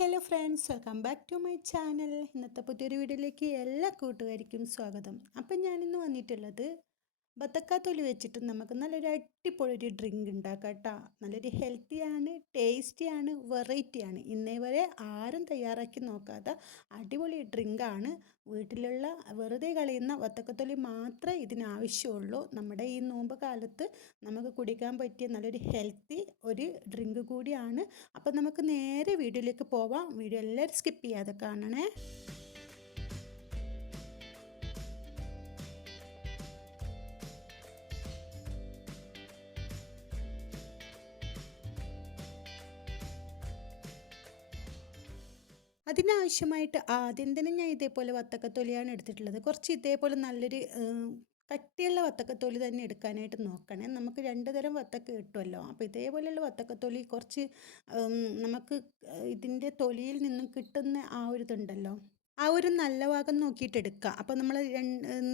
Hello friends welcome back to my channel ഇന്നത്തെ പുതിയൊരു വീഡിയോയിലേക്ക് എല്ലാ കൂട്ടുകാർക്കും സ്വാഗതം. അപ്പം ഞാനിന്ന് വന്നിട്ടുള്ളത് ബത്തക്കാത്തൊലി വെച്ചിട്ട് നമുക്ക് നല്ലൊരു അടിപൊളി ഒരു ഡ്രിങ്ക് ഉണ്ടാക്കാം കേട്ടോ നല്ലൊരു ഹെൽത്തിയാണ് ടേസ്റ്റിയാണ് വെറൈറ്റിയാണ് ഇന്നേ വരെ ആരും തയ്യാറാക്കി നോക്കാത്ത അടിപൊളി ഡ്രിങ്കാണ് വീട്ടിലുള്ള വെറുതെ കളയുന്ന വത്തക്കത്തൊലി മാത്രമേ ഇതിനാവശ്യമുള്ളൂ നമ്മുടെ ഈ നോമ്പ് കാലത്ത് നമുക്ക് കുടിക്കാൻ പറ്റിയ നല്ലൊരു ഹെൽത്തി ഒരു ഡ്രിങ്ക് കൂടിയാണ്. അപ്പോൾ നമുക്ക് നേരെ വീഡിയോയിലേക്ക് പോവാം. വീഡിയോ എല്ലാവരും സ്കിപ്പ് ചെയ്യാതെ കാണണേ. അതിനാവശ്യമായിട്ട് ആദ്യം തന്നെ ഞാൻ ഇതേപോലെ വത്തക്കത്തൊലിയാണ് എടുത്തിട്ടുള്ളത്. കുറച്ച് ഇതേപോലെ നല്ലൊരു കട്ടിയുള്ള വത്തക്കത്തൊലി തന്നെ എടുക്കാനായിട്ട് നോക്കണേ. നമുക്ക് രണ്ട് തരം വത്തക്ക കിട്ടുമല്ലോ അപ്പോൾ ഇതേപോലെയുള്ള വത്തക്കത്തൊലി കുറച്ച് നമുക്ക് ഇതിന്റെ തൊലിയിൽ നിന്നും കിട്ടുന്ന ആ ഒരു ഇതുണ്ടല്ലോ. ആ ഒരു നല്ല ഭാഗം നോക്കിയിട്ട് എടുക്കുക അപ്പോൾ നമ്മൾ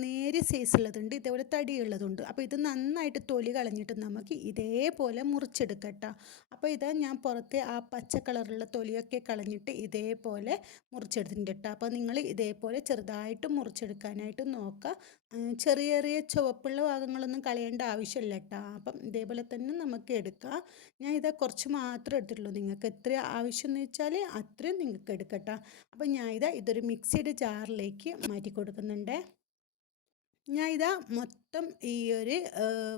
നേരിയ സൈസുള്ളതുണ്ട് ഇതേപോലെ തടിയുള്ളതുണ്ട്. അപ്പോൾ ഇത് നന്നായിട്ട് തൊലി കളഞ്ഞിട്ട് നമുക്ക് ഇതേപോലെ മുറിച്ചെടുക്കട്ടോ. അപ്പോൾ ഇത് ഞാൻ പുറത്തെ ആ പച്ച കളറുള്ള തൊലിയൊക്കെ കളഞ്ഞിട്ട് ഇതേപോലെ മുറിച്ചെടുത്തിട്ടുണ്ട് അപ്പോൾ നിങ്ങൾ ഇതേപോലെ ചെറുതായിട്ട് മുറിച്ചെടുക്കാനായിട്ട് നോക്കുക ചെറിയ ചെറിയ ചുവപ്പുള്ള ഭാഗങ്ങളൊന്നും കളയേണ്ട ആവശ്യമില്ല കേട്ടോ അപ്പം ഇതേപോലെ തന്നെ നമുക്ക് എടുക്കാം. ഞാൻ ഇത് കുറച്ച് മാത്രമേ എടുത്തിട്ടുള്ളൂ. നിങ്ങൾക്ക് എത്ര ആവശ്യം എന്ന് വെച്ചാൽ അത്രയും നിങ്ങൾക്ക് എടുക്കട്ടോ. അപ്പം ഞാൻ ഇത് ഇതൊരു മിക്സിയുടെ ജാറിലേക്ക് മാറ്റി കൊടുക്കുന്നുണ്ട് ഞാൻ ഇതാ മൊത്തം ഈ ഒരു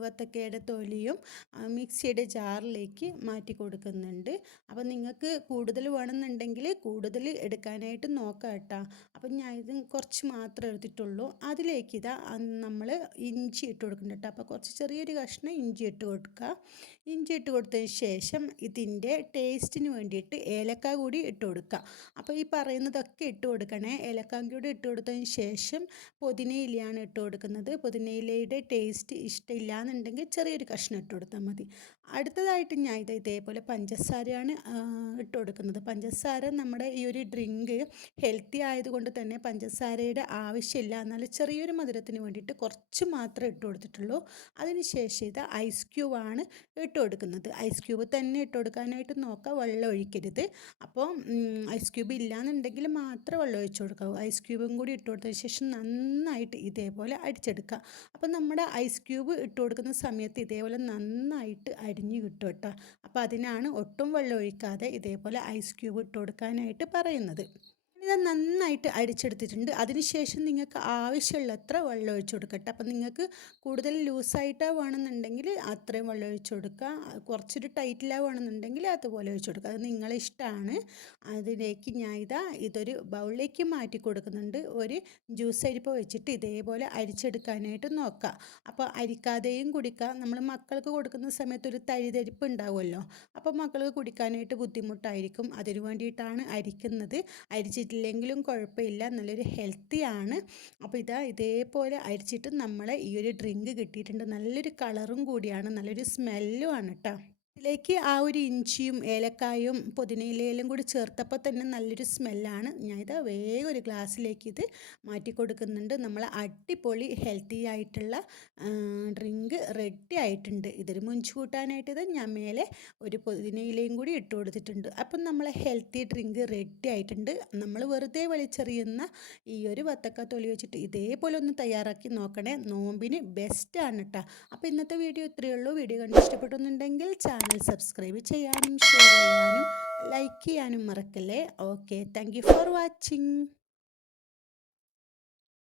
വത്തക്കയുടെ തൊലിയും മിക്സിയുടെ ജാറിലേക്ക് മാറ്റി കൊടുക്കുന്നുണ്ട്. അപ്പം നിങ്ങൾക്ക് കൂടുതൽ വേണമെന്നുണ്ടെങ്കിൽ കൂടുതൽ എടുക്കാനായിട്ട് നോക്കാം കേട്ടോ. അപ്പം ഞാൻ ഇത് കുറച്ച് മാത്രമേ എടുത്തിട്ടുള്ളൂ. അതിലേക്ക് ഇതാ നമ്മൾ ഇഞ്ചി ഇട്ട് കൊടുക്കുന്നുണ്ട് കേട്ടോ. അപ്പോൾ കുറച്ച് ചെറിയൊരു കഷ്ണം ഇഞ്ചി ഇട്ട് കൊടുക്കുക ഇഞ്ചി ഇട്ട് കൊടുത്തതിന് ശേഷം ഇതിന്റെ ടേസ്റ്റിന് വേണ്ടിയിട്ട് ഏലക്ക കൂടി ഇട്ട് കൊടുക്കുക അപ്പോൾ ഈ പറയുന്നതൊക്കെ ഇട്ട് കൊടുക്കണേ. ഏലക്ക കൂടി ഇട്ട് കൊടുത്തതിന് ശേഷം പുതിനയിലയാണ് ഇട്ട് കൊടുക്കുന്നത്. പുതിനയിലയുടെ ടേസ്റ്റ് ഇഷ്ടമില്ല എന്നുണ്ടെങ്കിൽ ചെറിയൊരു കഷ്ണം ഇട്ട് കൊടുത്താൽ മതി. അടുത്തതായിട്ട് ഞാൻ ഇത് ഇതേപോലെ പഞ്ചസാരയാണ് ഇട്ട് കൊടുക്കുന്നത്. പഞ്ചസാര നമ്മുടെ ഈ ഒരു ഡ്രിങ്ക് ഹെൽത്തി ആയതുകൊണ്ട് തന്നെ പഞ്ചസാരയുടെ ആവശ്യമില്ല. എന്നാൽ ചെറിയൊരു മധുരത്തിന് വേണ്ടിയിട്ട് കുറച്ച് മാത്രമേ ഇട്ട് കൊടുത്തിട്ടുള്ളൂ. അതിന് ശേഷം ഇത് ഐസ് ക്യൂബാണ് ഇട്ട് കൊടുക്കുന്നത്. ഐസ് ക്യൂബ് തന്നെ ഇട്ട് കൊടുക്കാനായിട്ട് നോക്കുക വെള്ളം ഒഴിക്കരുത്. അപ്പോൾ ഐസ് ക്യൂബ് ഇല്ലയെന്നുണ്ടെങ്കിൽ മാത്രം വെള്ളം ഒഴിച്ചു കൊടുക്കാവൂ. ഐസ് ക്യൂബും കൂടി ഇട്ട് കൊടുത്തതിന് ശേഷം നന്നായിട്ട് ഇതേപോലെ അടിച്ചെടുക്കുക അപ്പോൾ നമ്മുടെ ഐസ് ക്യൂബ് ഇട്ട് കൊടുക്കുന്ന സമയത്ത് ഇതേപോലെ നന്നായിട്ട് അരിഞ്ഞു കിട്ടും കേട്ടോ. അപ്പോൾ അതിനാണ് ഒട്ടും വെള്ളം ഒഴിക്കാതെ ഇതേപോലെ ഐസ് ക്യൂബ് ഇട്ട് കൊടുക്കാനായിട്ട് പറയുന്നത്. ഇത് നന്നായിട്ട് അടിച്ചെടുത്തിട്ടുണ്ട്. അതിനുശേഷം നിങ്ങൾക്ക് ആവശ്യമുള്ളത്ര വെള്ളം ഒഴിച്ചു കൊടുക്കട്ടെ. അപ്പം നിങ്ങൾക്ക് കൂടുതൽ ലൂസായിട്ടാണ് വേണമെന്നുണ്ടെങ്കിൽ അത്രയും വെള്ളം ഒഴിച്ചു കൊടുക്കുക. കുറച്ചൊരു ടൈറ്റിലാണ് വേണമെന്നുണ്ടെങ്കിൽ അതുപോലെ ഒഴിച്ചു കൊടുക്കുക. അത് നിങ്ങളെ ഇഷ്ടമാണ് അതിലേക്ക് ഞാൻ ഇതാ ഇതൊരു ബൗളിലേക്ക് മാറ്റി കൊടുക്കുന്നുണ്ട്. ഒരു ജ്യൂസ് അരിപ്പ് വെച്ചിട്ട് ഇതേപോലെ അരിച്ചെടുക്കാനായിട്ട് നോക്കുക. അപ്പോൾ അരിക്കാതെയും കുടിക്കുക. നമ്മൾ മക്കൾക്ക് കൊടുക്കുന്ന സമയത്ത് ഒരു തരിതരിപ്പ് ഉണ്ടാവുമല്ലോ. അപ്പോൾ മക്കൾക്ക് കുടിക്കാനായിട്ട് ബുദ്ധിമുട്ടായിരിക്കും. അതിനു വേണ്ടിയിട്ടാണ് അരിക്കുന്നത്. അരിച്ചിട്ട് ഇല്ലെങ്കിലും കുഴപ്പമില്ല. നല്ലൊരു ഹെൽത്തിയാണ് അപ്പോൾ ഇതാ ഇതേപോലെ അരിച്ചിട്ട് നമ്മൾ ഈ ഒരു ഡ്രിങ്ക് കിട്ടിയിട്ടുണ്ട്. നല്ലൊരു കളറും കൂടിയാണ്. നല്ലൊരു സ്മെല്ലും ആണ് കേട്ടോ ഇതിലേക്ക് ആ ഒരു ഇഞ്ചിയും ഏലക്കായും പുതിനയിലയിലും കൂടി ചേർത്തപ്പോൾ തന്നെ നല്ലൊരു സ്മെല്ലാണ്. ഞാൻ ഇത് വേഗം ഒരു ഗ്ലാസ്സിലേക്ക് ഇത് മാറ്റി കൊടുക്കുന്നുണ്ട്. നമ്മൾ അടിപൊളി ഹെൽത്തി ആയിട്ടുള്ള ഡ്രിങ്ക് റെഡി ആയിട്ടുണ്ട്. ഇതൊരു മുഞ്ചു കൂട്ടാനായിട്ട് ഇത് ഞാൻ മേലെ ഒരു പുതിനയിലയും കൂടി ഇട്ട് കൊടുത്തിട്ടുണ്ട്. അപ്പം നമ്മൾ ഹെൽത്തി ഡ്രിങ്ക് റെഡി ആയിട്ടുണ്ട്. നമ്മൾ വെറുതെ വലിച്ചെറിയുന്ന ഈ ഒരു വത്തക്ക തൊലി വെച്ചിട്ട് ഇതേപോലെ ഒന്ന് തയ്യാറാക്കി നോക്കണേ. നോമ്പിന് ബെസ്റ്റാണ് കേട്ടോ അപ്പോൾ ഇന്നത്തെ വീഡിയോ ഇത്രയേ ഉള്ളൂ. വീഡിയോ കണ്ട് ഇഷ്ടപ്പെട്ടുന്നുണ്ടെങ്കിൽ ചാനൽ ചാനൽ സബ്സ്ക്രൈബ് ചെയ്യാനും ഷെയർ ചെയ്യാനും ലൈക്ക് ചെയ്യാനും മറക്കല്ലേ? Okay thank for watching